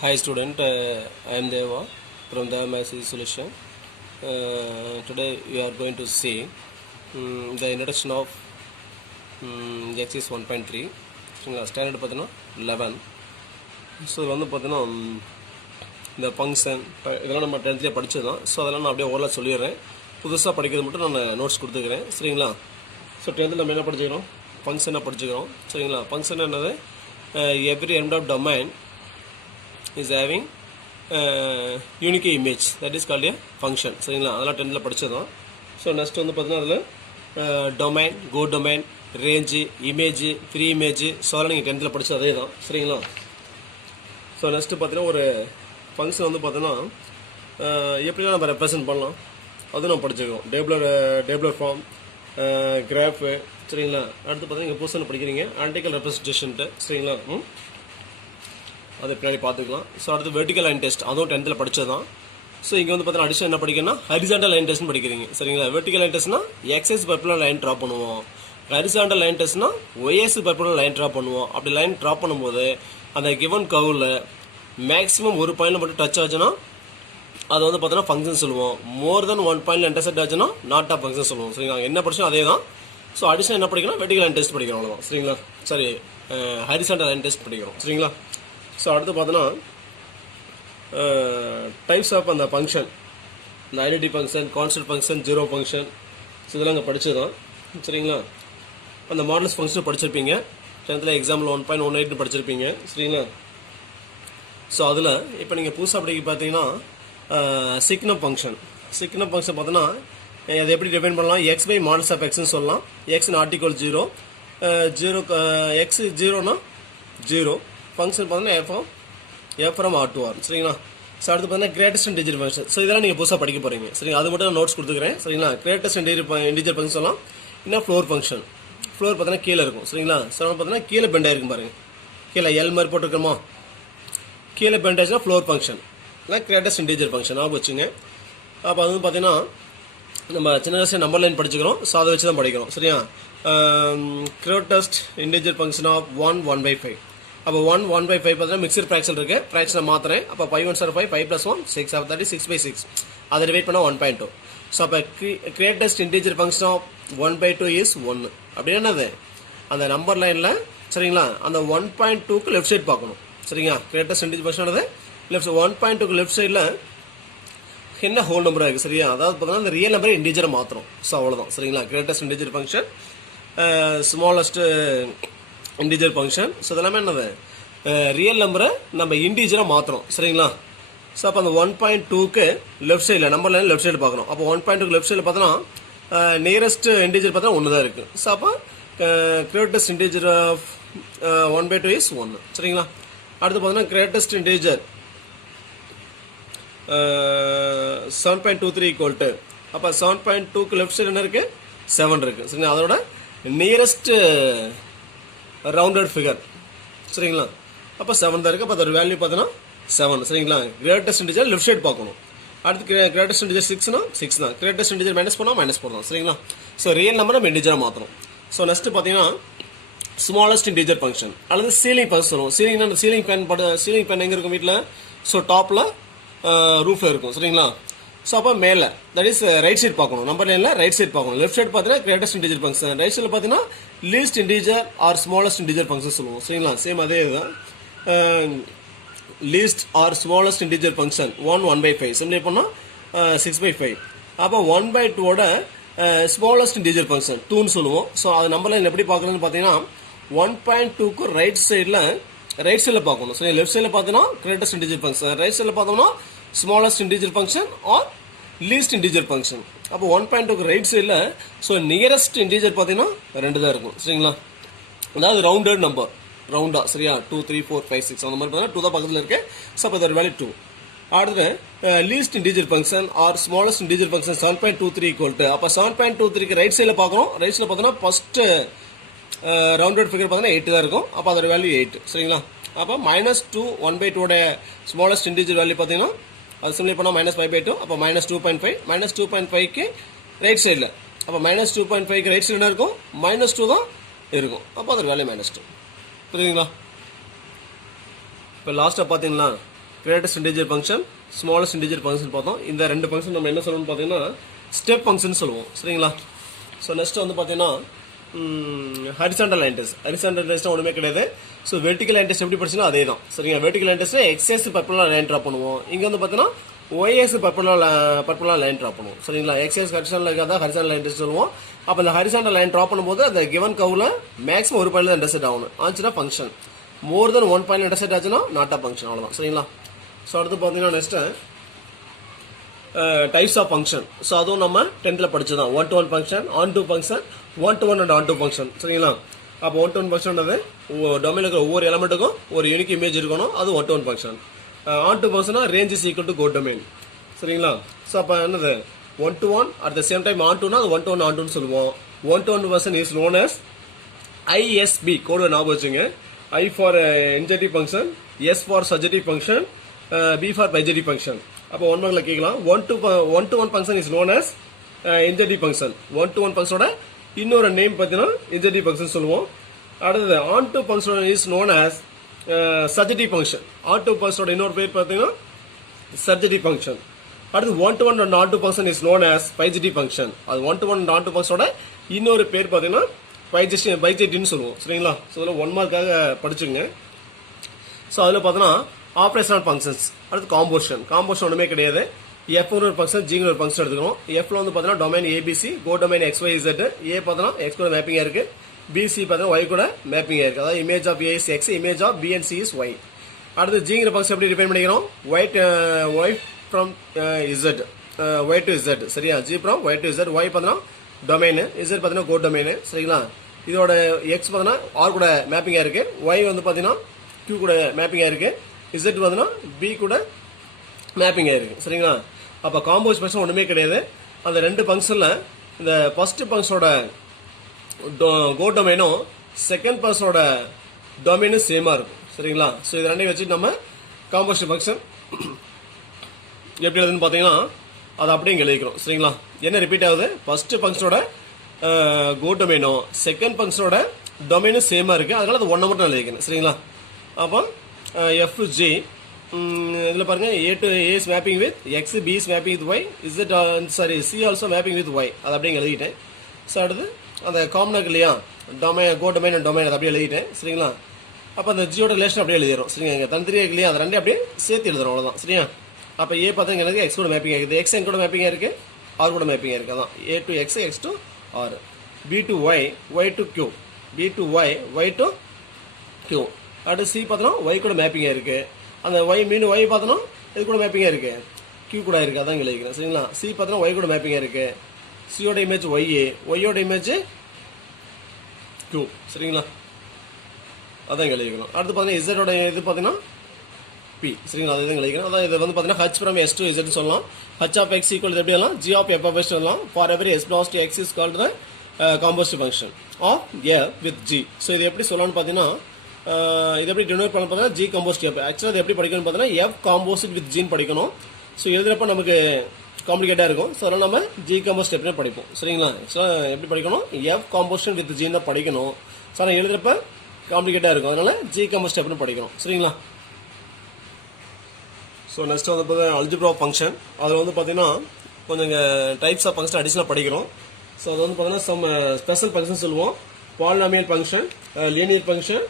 Hi student, I am Deva from the Maths Solution. Today we are going to see the introduction of exercise 1.3 standard பார்த்தீங்கன்னா 11. So இது வந்து பார்த்தீங்கன்னா இந்த function இதெல்லாம் நம்ம 10th படித்தது தான். ஸோ அதெல்லாம் நான் அப்படியே ஓரளவு சொல்லிடுறேன். புதுசாக படிக்கிறது மட்டும் நான் நோட்ஸ் கொடுத்துக்கிறேன். சரிங்களா? ஸோ 10th நம்ம என்ன படிச்சுக்கிறோம்? ஃபங்க்ஷனாக படிச்சுக்கிறோம். சரிங்களா? ஃபங்க்ஷன் என்னது? Every end of domain is having unique image, that is called a function. சரிங்களா? அதெல்லாம் 10th படிச்சதும். ஸோ நெக்ஸ்ட் வந்து பார்த்தீங்கன்னா அதில் domain, codomain, range, image, preimage, so அதெல்லாம் நீங்கள் 10th படித்தது அதே தான். சரிங்களா? ஸோ நெக்ஸ்ட்டு பார்த்தீங்கன்னா ஒரு ஃபங்க்ஷன் வந்து பார்த்தீங்கன்னா எப்படிலாம் நம்ம ரெப்ரசன்ட் பண்ணலாம் அதுவும் நம்ம படிச்சுக்கிறோம். டேபிளர் ஃபார்ம், கிராஃபு. சரிங்களா? அடுத்து பார்த்தீங்கன்னா நீங்கள் புதுசாக படிக்கிறீங்க அனலிட்டிக்கல் ரெப்ரசன்டேஷன்ட்டு. சரிங்களா? அது பின்னாடி பார்த்துக்கலாம். ஸோ அடுத்து வெர்டிக்கல் லைன் டெஸ்ட், அதுவும் 10th படித்தது தான். ஸோ இங்கே வந்து பார்த்தீங்கன்னா அடிஷன் என்ன படிக்கணும்னா ஹரிசாண்டல் லைன் டெஸ்ட்னு படிக்கிறீங்க. சரிங்களா? வெர்டிக்கல் லைன் டெஸ்ட்னா எக்ஸஸ் பர்புலர் லைன் ட்ரா பண்ணுவோம். ஹரிசாண்டல் லைன் டெஸ்ட்னா ஒய்எஸ் பர்புலர் லைன் ட்ரா பண்ணுவோம். அப்படி லைன் ட்ரா பண்ணும்போது அந்த கிவன் கர்வில் மேக்ஸிமம் ஒரு பாயிண்டில் மட்டும் டச் ஆச்சுன்னா அது வந்து பார்த்தீங்கன்னா ஃபங்க்ஷன் சொல்லுவோம். மோர் தென் ஒன் பாயிண்டில் இன்டர்செக்ட் ஆச்சுன்னா நாட் ஆஃப் ஃபங்க்ஷன் சொல்லுவோம். சரிங்களா? என்ன படிச்சோம் அதே தான். ஸோ அடிஷன் என்ன படிக்கணும்? வெர்டிக்கல் லைன் டெஸ்ட் படிக்கிறோம், அவ்வளோதான். சரிங்களா? சரி, ஹரிசாண்டல் லைன் டெஸ்ட் படிக்கிறோம். சரிங்களா? ஸோ அடுத்து பார்த்தோன்னா டைப்ஸ் ஆஃப் அந்த ஃபங்க்ஷன், இந்த identity function, constant function, zero function, so இதெல்லாம் அங்கே படிச்சது தான். சரிங்களா? அந்த மாடல்ஸ் ஃபங்க்ஷன் படிச்சிருப்பீங்க 10th எக்ஸாம்பிள் 1.18 படிச்சிருப்பீங்க. சரிங்களா? ஸோ அதில் இப்போ நீங்கள் புதுசாக படிக்க பார்த்தீங்கன்னா சிக்னப் ஃபங்க்ஷன் பார்த்தோன்னா அதை எப்படி டிஃபைன் பண்ணலாம்? எக்ஸ் பை மாடல்ஸ் ஆஃப் எக்ஸ்ன்னு சொல்லலாம். எக்ஸ் நாட் ஈக்குவல் 0, எக்ஸ் 0னா 0. ஃபங்க்ஷன் பார்த்தீங்கன்னா f from R to R. சரிங்களா? ஸோ அடுத்து பார்த்தீங்கன்னா கிரேட்டஸ்ட் இன்டிஜர் ஃபங்க்ஷன். ஸோ இதெல்லாம் நீங்கள் புதுசாக படிக்க போகிறீங்க. சரிங்களா? அது மட்டும் நான் நோட்ஸ் கொடுத்துக்கிறேன். சரிங்களா? கிரேட்டஸ்ட் இன்டிஜர் ஃபங்க்ஷன் சொல்லலாம். இன்னும் ஃப்ளோர் ஃபங்க்ஷன். ஃப்ளோர் பார்த்தீங்கன்னா கீழே இருக்கும். சரிங்களா? ஸோ பார்த்தீங்கன்னா கீழே பெண்ட் ஆகிருக்கும் பாருங்க. கீழே எல் மாதிரி போட்டுருக்கோமா? கீழே பெண்ட் ஆச்சுன்னா ஃப்ளோர் ஃபங்க்ஷன் இல்லை கிரேட்டஸ்ட் இன்டிஜர் ஃபங்க்ஷன் ஆக வச்சுங்க. அப்போ அது வந்து பார்த்தீங்கன்னா நம்ம சின்ன வயசு நம்பர் லைன் படிச்சுக்கிறோம். ஸோ அதை வச்சு தான் படிக்கிறோம். சரியா? Greatest integer function of 1/5. அப்போ 1/5 பார்த்தீங்கன்னா மிக்சர் ஃப்ராக்ஷன் இருக்குது. ஃப்ராக்ஷனை மாற்றுறேன். அப்போ 5 1s are 5, 5 + 1 6, அப்போ 6/6. அதை டிவைட் பண்ணால் 1.2. ஸோ அப்போ greatest integer function of 1/2 is 1. அப்படின்னா என்னது? அந்த நம்பர் லைனில் சரிங்களா அந்த 1.2க்கு லெஃப்ட் சைட் பார்க்கணும். சரிங்களா? கிரேட்டஸ்ட் இன்டிஜர் ஃபங்க்ஷன் ஆனது லெஃப்ட் 1.2க்கு லெஃப்ட் சைடில் என்ன ஹோல் நம்பராக இருக்குது. சரியா? அதாவது பார்த்தீங்கன்னா அந்த ரியல் நம்பரை இன்டிஜரை மாற்றுறோம். ஸோ அவ்வளோதான். சரிங்களா? Greatest integer function, smallest integer function. So இதெல்லாமே என்னது? ரியல் நம்பரை நம்ம இன்டிஜராக மாற்றுறோம். சரிங்களா? ஸோ அப்போ அந்த 1.2க்கு லெஃப்ட் சைடில் நம்பர் லைன் லெஃப்ட் சைடு பார்க்கணும். அப்போ 1.2க்கு லெஃப்ட் சைடில் பார்த்தோன்னா நியரஸ்ட் இன்டிஜர் பார்த்தா 1 தான் இருக்குது. ஸோ அப்போ கிரேட்டஸ்ட் இன்டிஜர் ஆஃப் 1/2 இஸ் 1. சரிங்களா? அடுத்து பார்த்தோன்னா கிரேட்டஸ்ட் இன்டிஜர் 7.23 ஈக்குவல் டு, அப்போ 7.2க்கு லெஃப்ட் சைடு என்ன இருக்குது? 7 இருக்குது. சரிங்களா? அதோட நியரஸ்ட் ரவுண்டட் ஃபிகர். சரிங்களா? அப்போ 7 தான் இருக்குது. அப்போ அதோட வேல்யூ பார்த்தோன்னா 7. சரிங்களா? கிரேட்டஸ்ட் இன்டிஜர் லெஃப்ட் சைடு பார்க்கணும். அடுத்து கிரேட்டஸ்ட் இன்டிஜர் 6னா 6 தான். கிரேட்டஸ்ட் இன்டிஜர் -4 -4 தான். சரிங்களா? ஸோ ரியல் நம்பர் நம்ம இன்டிஜராக மாற்றணும். ஸோ நெக்ஸ்ட் பார்த்தீங்கன்னா ஸ்மாலஸ்ட் இன்டிஜர் ஃபங்க்ஷன் அல்லது சீலிங் ஃபங்க்ஷன் சொல்லுவோம். சீலிங் ஃபேன் எங்கே இருக்கும் வீட்டில்? ஸோ டாப்பில் ரூஃபில் இருக்கும். சரிங்களா? ஸோ அப்போ மேலே தட் இஸ் ரைட் சைட் பார்க்கணும். நம்பர் லைனில் ரைட் சைட் பார்க்கணும். லெஃப்ட் சைட் பார்த்தீங்கன்னா கிரேட்டஸ்ட் இன்டிஜர் ஃபங்க்ஷன், ரைட் சைடில் பார்த்தீங்கன்னா least integer or smallest integer function சொல்லுவோம். சரிங்களா? சேம் அதே இதுதான். Least or smallest integer function 1/5 simply பண்ணால் 6/5. அப்போ 1/2ஓட ஸ்மாலஸ்ட் இன்டிஜர் ஃபங்க்ஷன் 2ன்னு சொல்லுவோம். ஸோ அது நம்பர் லைன் எப்படி பார்க்குறதுன்னு பார்த்தீங்கன்னா 1.2க்கு ரைட் சைடில் பார்க்கணும். சரி, லெஃப்ட் சைடில் பார்த்தீங்கன்னா கிரேட்டஸ்ட் இன்டிஜர் ஃபங்க்ஷன், ரைட் சைடில் பார்த்தோம்னா smallest integer function or least integer function. அப்போ 1.2க்கு ரைட் சைடில் ஸோ நியரஸ்ட் இன்டிஜர் பார்த்தீங்கன்னா 2 தான் இருக்கும். சரிங்களா? அதாவது ரவுண்டட் நம்பர், ரவுண்டா. சரியா? 2 3 4 5 6 அந்த மாதிரி பார்த்தீங்கன்னா 2 தான் பக்கத்தில் இருக்கு. ஸோ அப்போ அதோட வேல்யூ 2. அடுத்து least integer function or smallest integer function 7.23 equal to, அப்போ 7.23க்கு ரைட் சைடில் பார்க்குறோம். ரைட் சைடில் பார்த்தோன்னா ஃபர்ஸ்ட் ரவுண்டட் ஃபிகர் பார்த்தீங்கன்னா 8 தான் இருக்கும். அப்போ அதோட வேல்யூ 8. சரிங்களா? அப்போ -2 1/2ஓட ஸ்மாலஸ்ட் இன்டிஜர் வேல்யூ பார்த்தீங்கன்னா அது சிம்ப்ளை பண்ணால் -5/2. அப்போ -2.5 -2.5க்கு ரைட் சைடில், அப்போ -2.5க்கு ரைட் சைடு என்ன இருக்கும்? -2 தான் இருக்கும். அப்போ அதோட வேல்யூ -2. புரியுதுங்களா? இப்போ லாஸ்ட்டாக பார்த்தீங்கன்னா greatest integer function, smallest integer function பார்த்தோம். இந்த ரெண்டு ஃபங்க்ஷன் நம்ம என்ன சொல்லணும்னு பார்த்தீங்கன்னா ஸ்டெப் ஃபங்க்ஷன் சொல்லுவோம். சரிங்களா? ஸோ நெக்ஸ்ட் வந்து பார்த்தீங்கன்னா horizontal line test. Horizontal test ஒன்றுமே கிடையாது. ஸோ வெர்டிகல் லைன் டெஸ்ட் எப்படி படிச்சோம் அதே தான். சரிங்களா? Vertical line test x axis perpendicular line draw பண்ணுவோம். இங்கே வந்து பார்த்தீங்கன்னா ஒய்எஸ் பர்புலர் லைன் ட்ரா பண்ணுவோம். சரிங்களா? எக்ஸஸ் ஹரிசாண்டல் இருக்காத ஹரிசாண்டல் லைன் டெஸ்ட் சொல்லுவோம். அப்போ அந்த ஹரிசாண்டல் லைன் ட்ரா பண்ணும்போது அந்த கிவன் கவுல மேக்ஸிமம் ஒரு பாயிண்ட் தான் இன்டர்செக்ட் ஆகணும். ஆச்சுன்னா function. More than one point intersect ஆச்சுன்னா நாட் அ ஃபங்க்ஷன். அவ்வளோதான். சரிங்களா? ஸோ அடுத்து பார்த்தீங்கன்னா next types of function. So அதுவும் நம்ம 10th படிச்சதான். 1-to-1 function, on-to function, 1-to-1 and on-to function. சரிங்களா? அப்போ 1-to-1 ஃபங்க்ஷன் டொமைனில் இருக்கிற ஒவ்வொரு எலமெண்ட்டுக்கும் ஒரு யூனிக் இமேஜ் இருக்கணும். அது 1-to-1 ஃபங்க்ஷன். on-to ஃபங்க்ஷனா range is equal to codomain. சரிங்களா? ஸோ அப்போ என்னது 1-to-1 at the same time on-to-னா அது 1-to-1 on-to சொல்லுவோம். 1-to-1 function is known as ISB. Code ஞாபகம் வச்சுங்க. I for injective function, S for surjective function, B for bijective function. அப்போ 1 மார்க்ல கேட்கலாம். 1-to-1 function is known as injective function. 1-to-1 ஃபங்க்ஷனோட இன்னொரு நேம் பார்த்தீங்கன்னா இன்ஜெக்டிவ் ஃபங்க்ஷன் சொல்லுவோம். அடுத்தது on-to function is known as surjective function. on-to ஃபங்க்ஷனோட இன்னொரு பேர் பார்த்தீங்கன்னா சஜெக்டிவ் ஃபங்க்ஷன். அடுத்து 1-to-1 and on-to function is known as bijective function. அது 1-to-1 அண்ட் on-to ஃபங்க்ஷனோட இன்னொரு பேர் பார்த்தீங்கன்னா பைஜெக்டிவ்னு சொல்லுவோம். சரிங்களா? ஸோ அதில் 1 மார்க்காக படிச்சுங்க. ஸோ அதில் பார்த்தோன்னா ஆப்ரேஷனல் ஃபங்க்ஷன்ஸ். அடுத்து காம்போசிஷன். காம்போசிஷன் ஒன்றுமே கிடையாது. எஃப்னு ஒரு ஃபங்க்ஷன், ஜிங்கிற ஒரு ஃபங்க்ஷன் எடுத்துக்கணும். எஃப்ல வந்து பார்த்தீங்கன்னா டொமைன் ஏபிசி, கோ டொமைன் XYZ. ஏ பார்த்தோன்னா எக்ஸ் கூட மேப்பிங்காக இருக்கு. பிசி பார்த்தீங்கன்னா ஒய் கூட மேப்பிங்காக இருக்கு. அதாவது image of a is x, image of b and c is y. அடுத்து ஜிங்கிற ஃபங்க்ஷன் எப்படி டிஃபைன் பண்ணிக்கிறோம்? Y from z, y to z. சரியா? G from y to z. Y பார்த்தீங்கன்னா டொமைனு, இசட் பார்த்தீங்கன்னா கோ டொமைனு. சரிங்களா? இதோட எக்ஸ் பார்த்தீங்கன்னா ஆர் கூட மேப்பிங்காக இருக்கு. ஒய் வந்து பார்த்தீங்கன்னா கியூ கூட மேப்பிங்காக இருக்கு. இசட் பார்த்தீங்கன்னா பி கூட மேப்பிங் ஆயிருக்கு. சரிங்களா? அப்போ காம்போஸ் ஃபங்க்ஷன் ஒன்றுமே கிடையாது. அந்த ரெண்டு ஃபங்க்ஷனில் இந்த ஃபர்ஸ்ட் ஃபங்க்ஷனோட கோ டொமைனும் செகண்ட் ஃபங்க்ஷனோட டொமைனும் சேமாக இருக்கும். சரிங்களா? ஸோ இது ரெண்டையும் வச்சு நம்ம காம்போசிஷன் ஃபங்க்ஷன் எப்படி எழுதுன்னு பார்த்தீங்கன்னா அதை அப்படியே இங்கே எழுதிக்கிறோம். சரிங்களா? என்ன ரிப்பீட் ஆகுது? ஃபர்ஸ்ட் ஃபங்க்ஷனோட கோ டொமைனும் செகண்ட் ஃபங்க்ஷனோட டொமைனும் சேமாக இருக்குது. அதனால அது ஒன்றை மட்டும் எழுதிக்கிறேன். சரிங்களா? அப்போ FG இதில் பாருங்க, A to A is mapping with X, B is mapping with Y, Z sorry C also mapping with Y. அது அப்படியே எழுதிட்டேன். ஸோ அடுத்து அந்த காமனாக இருக்கு இல்லையா, கோ டொமைன் அண்ட் டொமைன், அதை அப்படியே எழுதிட்டேன். சரிங்களா? அப்போ அந்த ஜியோட ரிலேஷன் அப்படியே எழுதிடும். சரிங்க? இங்கே தனித்தனியாக இருக்கு இல்லையா, அதை ரெண்டே அப்படியே சேர்த்து எழுதுறோம். அவ்வளோதான். சரியா? அப்போ ஏ பார்த்தீங்க எனக்கு எக்ஸ் கூட மேப்பிங் ஆகுது, எக்ஸ் என் கூட மேப்பிங்காக இருக்குது, ஆர் கூட மேப்பிங்காக இருக்குது. அதான் A to X, X to R, B to Y, Y to Q, B to Y, Y to Q. அடுத்து சி பார்த்தோன்னா ஒய் கூட மேப்பிங்காக இருக்குது. அந்த ஒய் மீண்டும் ஒய் பார்த்தோன்னா இது கூட மேப்பிங்காக இருக்குது, கியூ கூட இருக்குது. அதான் இங்கே எழுதிக்கிறேன். சரிங்களா? சி பார்த்தோன்னா ஒய் கூட மேப்பிங்காக இருக்குது. சியோட இமேஜ் ஒய்ஏ, ஒய்யோட இமேஜ் கியூ. சரிங்களா? அதான் இங்கே எழுதிக்கணும். அடுத்து பார்த்தீங்கன்னா இசட்டோட இது பார்த்தீங்கன்னா பி. சரிங்களா? அது இங்கே எழுதிக்கணும். அதான் இது வந்து பார்த்தீங்கன்னா h from s to z சொல்லலாம். ஹச் ஆஃப் எக்ஸ் ஈக்குவல் எப்படி சொல்லலாம்? G of f of s சொல்லலாம். For every s belongs to x is called the compositive function of a with g. So இது எப்படி சொல்லலாம்னு பார்த்தீங்கன்னா இது எப்படி டினோட் பண்ண பார்த்தீங்கன்னா ஜி காம்போசிட். ஆக்சுவலாக அது எப்படி படிக்கணும்னு பார்த்தீங்கன்னா எஃப் காம்போசிட் வித் ஜின்னு படிக்கணும். ஸோ எழுதுறப்ப நமக்கு காம்ப்ளிகேட்டாக இருக்கும். ஸோ அதனால் நம்ம ஜி காம்போசிட் எப்படின்னு படிப்போம். சரிங்களா? ஆக்சுவலாக எப்படி படிக்கணும்? எஃப் காம்போசிட் வித் ஜின்னு தான் படிக்கணும். ஸோ ஆனால் எழுதுறப்ப காம்ப்ளிகேட்டாக இருக்கும். அதனால ஜி காம்போசிட் எப்படின்னு படிக்கணும். சரிங்களா? ஸோ நெக்ஸ்ட் வந்து பார்த்தீங்கன்னா அல்ஜிப்ரா ஃபங்க்ஷன். அதில் வந்து பார்த்தீங்கன்னா கொஞ்சம் டைப்ஸ் ஆஃப் ஃபங்க்ஷன் அடிஷனலாக படிக்கிறோம். ஸோ அது வந்து பார்த்தீங்கன்னா சம் ஸ்பெஷல் ஃபங்க்ஷன் சொல்லுவோம். பாலினாமியல் ஃபங்க்ஷன், லீனியர் ஃபங்க்ஷன்,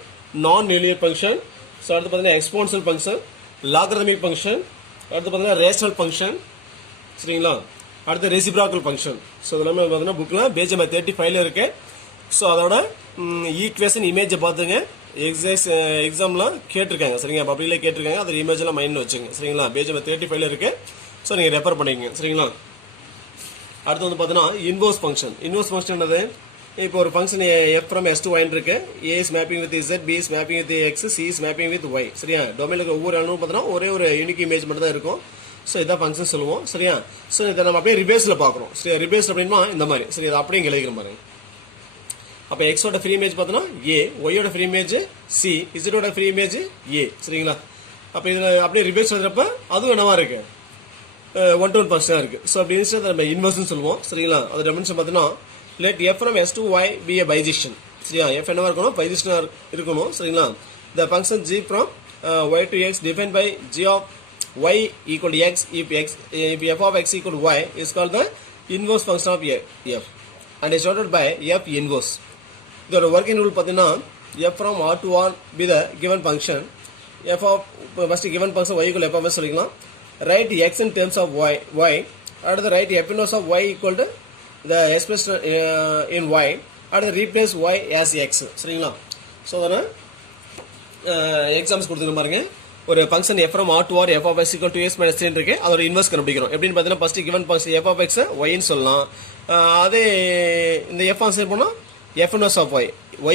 நான் லீனியர் ஃபங்க்ஷன். ஸோ அடுத்து பார்த்தீங்கன்னா எக்ஸ்போனன்ஷியல் ஃபங்க்ஷன், லாகரிதமிக் ஃபங்க்ஷன், அடுத்து பார்த்தீங்கன்னா ரேஷனல் ஃபங்க்ஷன். சரிங்களா? அடுத்து ரெசிப்ராக்கல் ஃபங்க்ஷன். ஸோ இதெல்லாமே பார்த்தீங்கன்னா புக்கில் பேஜ் நம்பர் 35 இருக்கு. ஸோ அதோட ஈக்குவேஷன் இமேஜை பார்த்துங்க. எக்ஸாமில் கேட்டிருக்காங்க. சரிங்களா? பப்ளிக்ல கேட்டிருக்காங்க. அது இமேஜெல்லாம் மைண்டில் வச்சுங்க. சரிங்களா? பேஜ் நம்பர் 35 இருக்கு. ஸோ நீங்கள் ரெஃபர் பண்ணிக்கங்க. சரிங்களா? அடுத்து வந்து பார்த்தீங்கன்னா இன்வர்ஸ் ஃபங்க்ஷன். இன்வர்ஸ் ஃபங்க்ஷன் என்னது? இப்போ ஒரு function f from s to y இருக்கு. A is mapping with z, b is mapping with x, c is mapping with y. சரியா? டொமைனுக்கு ஒவ்வொரு எலமெண்ட்டும் பார்த்தீங்கன்னா ஒரே ஒரு யூனிக் இமேஜ் மட்டும் தான் இருக்கும். ஸோ இதான் ஃபங்க்ஷன் சொல்லுவோம். சரியா? ஸோ இதை நம்ம அப்படியே ரிபேஸில் பார்க்குறோம். சரி, ரிபேஸ் அப்படின்னா இந்த மாதிரி. சரி, அதை அப்படியே இங்கே எழுதிக்கிற பாருங்க. அப்போ எக்ஸோட ஃப்ரீ இமேஜ் பார்த்தோன்னா ஏ, ஒய்யோட ஃப்ரீ இமேஜ் சி, இசட்டோட ஃப்ரீ இமேஜ் ஏ. சரிங்களா? அப்போ இதில் அப்படியே ரிபேஸ் எழுதுறப்ப அதுவும் என்னவா இருக்கு? 1-to-1 ஃபங்க்ஷனாக இருக்கு. ஸோ அப்படி இருந்துச்சு நம்ம இன்வர்ஸ்னு சொல்லுவோம். சரிங்களா? அது டெஃபினிஷன் பார்த்தீங்கன்னா let f from s to y be a bijection. சரியா? f என்னவா இருக்கணும்? பைஜெக்ஷனாக இருக்கணும். சரிங்களா? the function g from y to x defined by g of y equal to x, if f of x equal to y is called the inverse function of f and is denoted by f inverse. இதோட working rule பார்த்தீங்கன்னா f from R to R be the given function. f of first given function y equal to f of s சொல்லிக்கலாம். Write x in terms of y அடுத்து write f inverse of y equal to the expression in y அடுத்து replace y as x சரிங்களா. So அதனால் exams கொடுத்துருக்க பாருங்க. ஒரு function f from R to R f of x equal to x minus 3 இருக்கு. அதோட inverse கண்டுபிடிக்கிறோம். எப்படின்னு பார்த்தீங்கன்னா first given function f of x y ன்னு சொல்லலாம். அதே இந்த f ஆன்சர் போனால் f inverse of y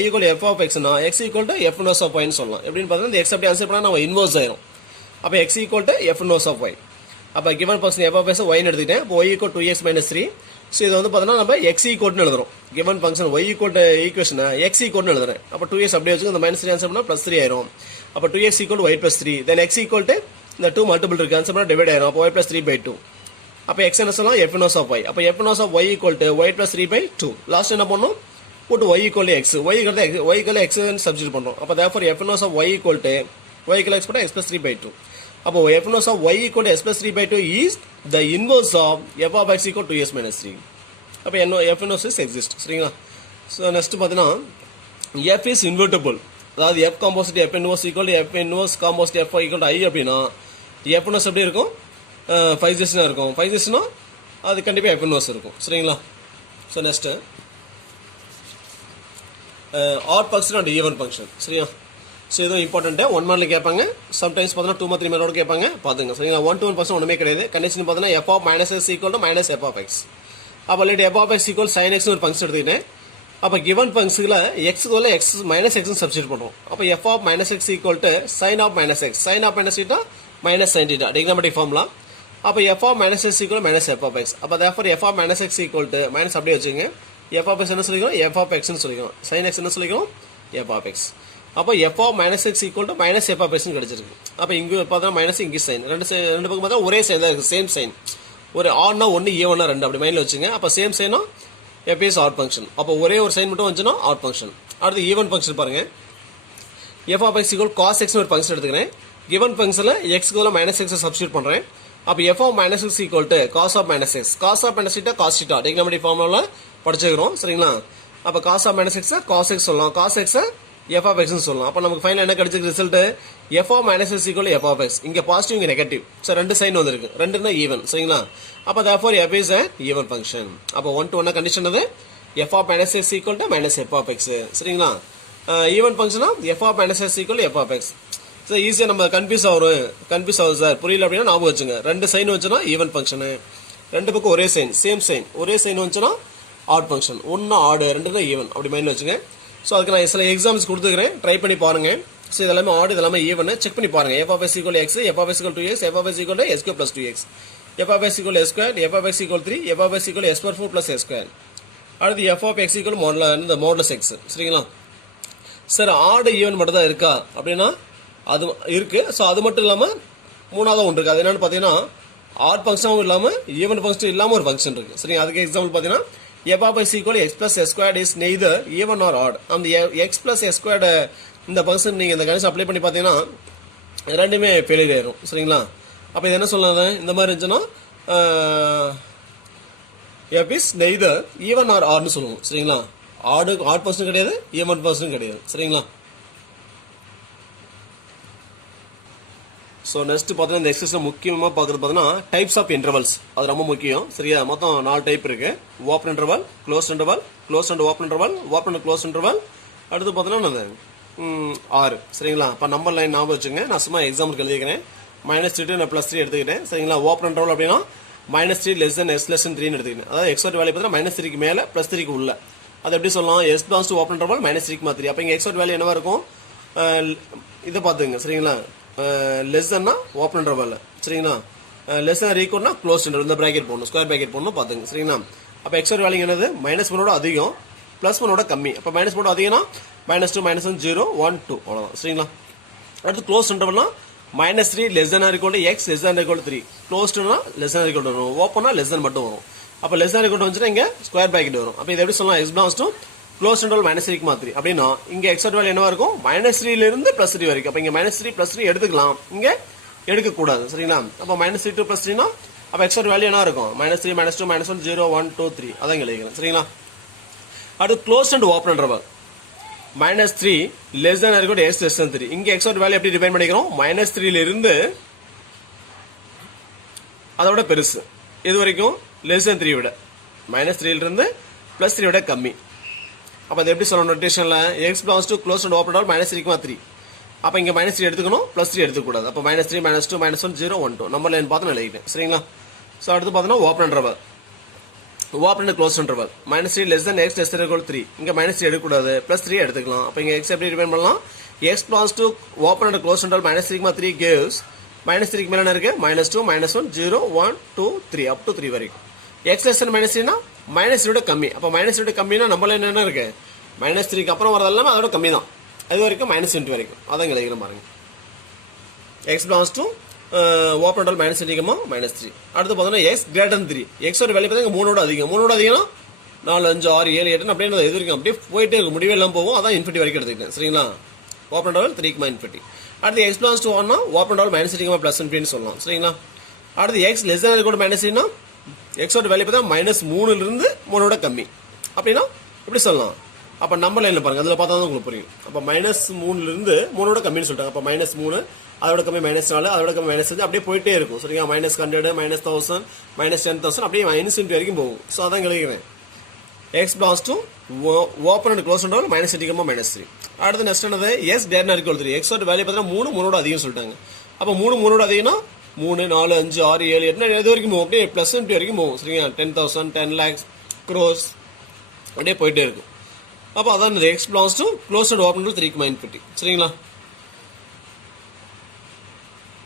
equal to f of x னா x equal to f inverse of y ன்னு சொல்லலாம். எப்படின்னு பார்த்தீங்கன்னா இந்த x அப்படி ஆன்சர் பண்ணால் நம்ம இன்வெர்ஸ் ஆயிரும். அப்போ x equal to f inverse of y. அப்போ given function f of x y ன்னு எடுத்துக்கிட்டேன். அப்போ y equal to 2x minus 3. So இது வந்து பார்த்தீங்கன்னா நம்ம x equal to எழுதுறோம். given function y equal to ஈக்குவேஷனை x equal to எழுதுறேன். அப்போ 2x அப்படியே வச்சுக்கோ. இந்த minus 3 ஆன்சர் பண்ணால் plus 3 ஆயிரும். அப்போ 2x equal to y plus 3. then x equal to இந்த 2 மல்டிபிள் இருக்கு ஆன்சர் பண்ணால் டிவைட் ஆயிரும். அப்போ y plus 3 by 2. அப்போ x என்ன சொல்லலாம் f inverse of y. அப்போ f inverse of y equal to y plus 3 by 2. Last என்ன பண்ணோம் போட்டு y equal to x. y equal to x substitute பண்ணுறோம். அப்போ therefore f inverse of y equal to x போட்டால் x plus 3 by 2. அப்போ f inverse of y equal to x plus 3 by 2 is the inverse of f of x equal to 2x minus 3. அப்போ f inverse is exist சரிங்களா. So next பார்த்தீங்கன்னா f is invertible. அதாவது f composite f inverse equal to f inverse composite f equal to I அப்படின்னா f inverse எப்படி இருக்கும் 5 ஜெஸ்னா இருக்கும். 5 ஜெஸ்னா அது கண்டிப்பாக f inverse இருக்கும் சரிங்களா. So next odd function and even function சரியா. ஸோ இதுவும் இம்பார்ட்டன்ட்டு 1 மார்க்கில் கேட்பாங்க. சம்டைம்ஸ் பார்த்தீங்கன்னா 2 மார்க் 3 மார்க்கோட கேட்பாங்க பார்த்துங்க சரிங்களா. 1 to 1% ஒன்றுமே கிடையாது. கண்டிஷன் பார்த்தீங்கன்னா f of minus s equal to minus f of x. அப்போ இல்லாட்டி f of x equal sin x ஒரு ஃபங்க்ஷன் எடுத்துக்கிட்டேன். அப்போ கிவன் ஃபங்க்ஷனில் எக்ஸுக்குள்ள எக்ஸ் மைனஸ் எக்ஸ்னு சப்ஸ்டிட் பண்ணுறோம். அப்போ f of minus x equal to sin of minus x. sin of minus theta minus sin theta trigonometric formula. அப்போ f of minus x equal to minus f of x. அப்போ therefore f of minus x equal to minus அப்படியே வச்சுங்க. f of x என்ன சொல்லிக்கிறோம் f of x ன்னு சொல்லிக்கிறோம். sin x என்ன சொல்லிக்கிறோம் f of x. அப்போ f of minus x equal to minus f of x ன்னு கிடைச்சிருக்கு. அப்போ இங்கே பார்த்தா மைனஸ் இங்கே சைன் ரெண்டு பக்கம் பார்த்தா ஒரே சைன் தான் இருக்குது. Same sign. ஒரு ஆட்னா 1 ஏ1 2 அப்படி மைண்டில் வச்சுங்க. அப்போ சேம் சைனா f is odd function. அப்போ ஒரே ஒரு சைன் மட்டும் வந்துச்சுன்னா odd function. அடுத்து ஈவன் ஃபங்க்ஷன் பாருங்க. f of x equal cos x ஒரு ஃபங்க்ஷன் எடுத்துக்கிறேன். given ஃபங்க்ஷனில் x க்கு மைனஸ் எக்ஸை சப்ஸ்டியூட் பண்ணுறேன். அப்போ f of minus x equal to cos of minus x. cos of minus theta cos theta டிக்னாமெட்டிக் ஃபார்முலாவில் படிச்சுக்கிறோம் சரிங்களா. அப்போ cos of minus x cos x சொல்லலாம். cos x f of x ன்னு சொல்லலாம். அப்போ நமக்கு ஃபைனல் என்ன கிடைச்சிருக்கு result f of minus x equal to f of x. இங்கே பாசிட்டிவ் இங்கே நெகட்டிவ். ஸோ ரெண்டு சைன் வந்திருக்கு. ரெண்டுன்னா ஈவன் சரிங்களா. அப்போ therefore f is an even function. அப்போ 1 to 1 கண்டிஷன் அது f of minus x equal to minus f of x சரிங்களா. Even ஃபங்க்ஷனா f of minus x equal to f of x. So ஈஸியாக நம்ம confuse ஆகும் sir புரியல அப்படின்னா ஞாபகம் வச்சுங்க. ரெண்டு சைன் வச்சுன்னா ஈவன் ஃபங்க்ஷனு. ரெண்டு பக்கம் ஒரே சைன் சேம் சைன் ஒரே சைன் வந்துச்சுன்னா ஆட் ஃபங்க்ஷன். ஒன்று ஆடு ரெண்டுனா ஈவன் அப்படி மைண்ட் வச்சுங்க. ஸோ அதுக்கு நான் சில எக்ஸாம்ஸ் கொடுத்துக்கிறேன் ட்ரை பண்ணி பாருங்கள். ஸோ இதெல்லாமே ஆடு இதெல்லாமே ஈவன் செக் பண்ணி பாருங்கள். f of x equal to x, f of x equal to 2x, f of x equal to s square plus 2x, f of x equal to s square, f of x equal to 3, f of x equal to s power 4 plus s square. அடுத்து f of x equal to modulus x சரிங்களா. Sir ஆடு even மட்டும் தான் இருக்கா அப்படின்னா அது இருக்குது. So அது மட்டும் இல்லாமல் மூணாவது ஒன்று இருக்குது. அது என்னென்னு பார்த்தீங்கன்னா ஆட் ஃபங்க்ஷனும் இல்லாமல் ஈவன் ஃபங்க்ஷன் இல்லாமல் ஒரு ஃபங்க்ஷன் இருக்குது சரிங்க. அதுக்கு எக்ஸாம்பிள் பார்த்தீங்கன்னா f of x equal to x plus s squared is neither even or odd. அந்த x plus s squared இந்த ஃபங்க்ஷன் நீங்கள் இந்த கணிசம் அப்ளை பண்ணி பார்த்தீங்கன்னா ரெண்டுமே ஃபெயிலியர் ஆயிரும் சரிங்களா. அப்போ இது என்ன சொல்லலாம் இந்த மாதிரி இருந்துச்சுன்னா f is neither even or oddனு சொல்லுவோம் சரிங்களா. ஆட் ஃபங்க்ஷன் கிடையாது ஈவன் ஃபங்க்ஷன் கிடையாது சரிங்களா. ஸோ நெக்ஸ்ட் பார்த்தீங்கன்னா இந்த எக்ஸசைஸில் முக்கியமாக பார்க்குறது பார்த்தீங்கன்னா டைப்ஸ் ஆஃப் இன்டர்வல்ஸ். அது ரொம்ப முக்கியம் சரியா. மொத்தம் 4 டைப் இருக்குது. Open interval, close interval, close and open interval, open and close interval. அடுத்து பார்த்தீங்கன்னா 6 சரிங்களா. இப்போ நம்பர் லைன் ஞாபகம் வச்சுங்க. நான் சும்மா எக்ஸாம்பிளுக்கு எழுதிக்கிறேன். -3 நான் +3 எடுத்துக்கிட்டேன் சரிங்களா. ஓப்பன் இன்டர்வல் அப்படின்னா -3 less than s less than 3 எடுத்துக்கிட்டேன். அதாவது எக்ஸோட் வேல்யூ பார்த்தீங்கன்னா -3க்கு மேலே +3க்கு உள்ள. அது எப்படி சொல்லலாம் s belongs to open interval -3க்கு மாத்திரி. அப்போ இங்கே எக்ஸோட் வேல்யூ என்னவா இருக்கும் இதை பார்த்துங்க சரிங்களா. லெஸ் தன்னா ஓப்பன் இன்டர்வல் சரிங்களா. லெஸ் தன் ஈக்குவல்னா க்ளோஸ் இன்டர்வல் இந்த ப்ராக்கெட் போடணும் ஸ்கொயர் ப்ராக்கெட் போடணும் பார்த்துங்க சரிங்களா. அப்போ எக்ஸோட் வேல்யூ என்னது -1 அதிகம் +1 கம்மி. அப்போ -1 அதிகம்னா -2 -1 0 1 2 அவ்வளோதான் சரிங்களா. அடுத்து close இன்டர்வல்னா -3 less than or equal to x less than or equal to 3. க்ளோஸ்டுனா less than or equal to வரும். ஓப்பனா less than மட்டும் வரும். அப்போ less than or equal to வந்துச்சுன்னா இங்கே ஸ்கொயர் ப்ராக்கெட் வரும். அப்போ இதை எப்படி சொல்லலாம் x belongs to close interval -3க்கு மாத்திரி அப்படின்னா இங்கே எக்ஸோட் வேல்யூ என்னவா இருக்கும் -3 + 3 வரைக்கும். அப்போ இங்கே -3 + 3 எடுத்துக்கலாம். இங்கே எடுக்கக்கூடாது. சரிங்களா? அப்போ -3 to +3னா அப்போ எக்ஸோட வேல்யூ என்ன இருக்கும்? -3 -2 -1 0 1 2 3 அதான் எழுதிக்கலாம். சரிங்களா? அடுத்து closed and open interval -3 less than or X less than 3. இங்க எக்ஸோட வேல்யூ எப்படி டிஃபைன் பண்ணிக்கிறோம்? -3ல இருந்து அதோட பெருசு இது வரைக்கும் லெஸ் தேன் 3 விட -3ல இருந்து +3 விட கம்மி. அப்போ அது எப்படி சொல்லணும் நோட்டேஷன்ல? x belongs to closed and open interval -3, 3. அப்போ இங்க -3 எடுத்துக்கணும், +3 எடுத்துக்கூடாது. அப்போ -3 -2 -1 0 1 2 நம்பர் லைன் பார்த்து எழுதிட்டேன். சரிங்களா? ஸோ அடுத்து பார்த்தோன்னா open interval open and close interval -3 less than x less than 3. இங்க -3 எடுக்கக்கூடாது, +3 எடுத்துக்கலாம். அப்போ இங்க எக்ஸ் எப்படி டிஃபைன் பண்ணலாம்? x belongs to open and closed interval -3, 3 gives -3 மேல என்ன இருக்கு? -2 -1 0 1 2 3 up to 3 வரைக்கும். x less than -3னா -3 விட கம்மி. அப்போ -3 விட கம்மினா நம்பர்ல என்ன இருக்கு? -3க்கு அப்புறம் வரது எல்லாமே அதோட கம்மி தான். அது வரைக்கும் -2 வரைக்கும் அதான் எழுதிக்கிறேன் பாருங்க. x belongs to open interval -3, -3. அடுத்து பார்த்தோம்னா x greater than 3. x ஓட வேல்யூ பார்த்தீங்கன்னா 3 விட அதிகம். 3 விட அதிகம்னா 4 5 6 7 8 அப்படியே இது வரைக்கும் அப்படியே போயிட்டே இருக்கும், முடிவே எல்லாம் போகும். அதான் இன்ஃபினிட்டி வரைக்கும் எடுத்துக்கிட்டேன். சரிங்களா? Open interval 3, ∞. அடுத்து x belongs to 1னா ஓப்பன் இன்டர்வல் -3, +∞ சொல்லலாம். சரிங்களா? அடுத்து x less than or -3னா x ஓட வேல்யூ பார்த்தா -3ல இருந்து 3 விட கம்மி. அப்படின்னா எப்படி சொல்லலாம்? அப்போ நம்பர் லைன்ல பாருங்க, அதில் பார்த்தா தான் உங்களுக்கு புரியும். அப்போ -3ல இருந்து 3 விட கம்மின்னு சொல்லிட்டாங்க. அப்போ -3 அதோட கம்மி -4 அதோட கம்மி -5 அப்படியே போயிட்டே இருக்கும். சரிங்களா? -100 -1000 -10,000 அப்படியே ∞ வரைக்கும் போகும். ஸோ அதான் எழுதிக்கிறேன். x belongs to open and close interval -3, -3. அடுத்து நெக்ஸ்ட் என்னது? x greater than or 3. x ஓட வேல்யூ பார்த்தீங்கன்னா 3 விட அதிகம் சொல்லிட்டாங்க. அப்போ 3 விட அதிகம்னா 3 4 5 6 7 8 இது வரைக்கும் போகும், அப்படியே +∞ வரைக்கும் போகும். சரிங்களா? 10,000 10 lakhs crores அப்படியே போயிட்டே இருக்கும். அப்போ அதான் x belongs to closed and open to 3, ∞. சரிங்களா?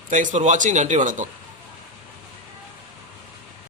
தேங்க்ஸ் ஃபார் வாட்சிங். நன்றி, வணக்கம்.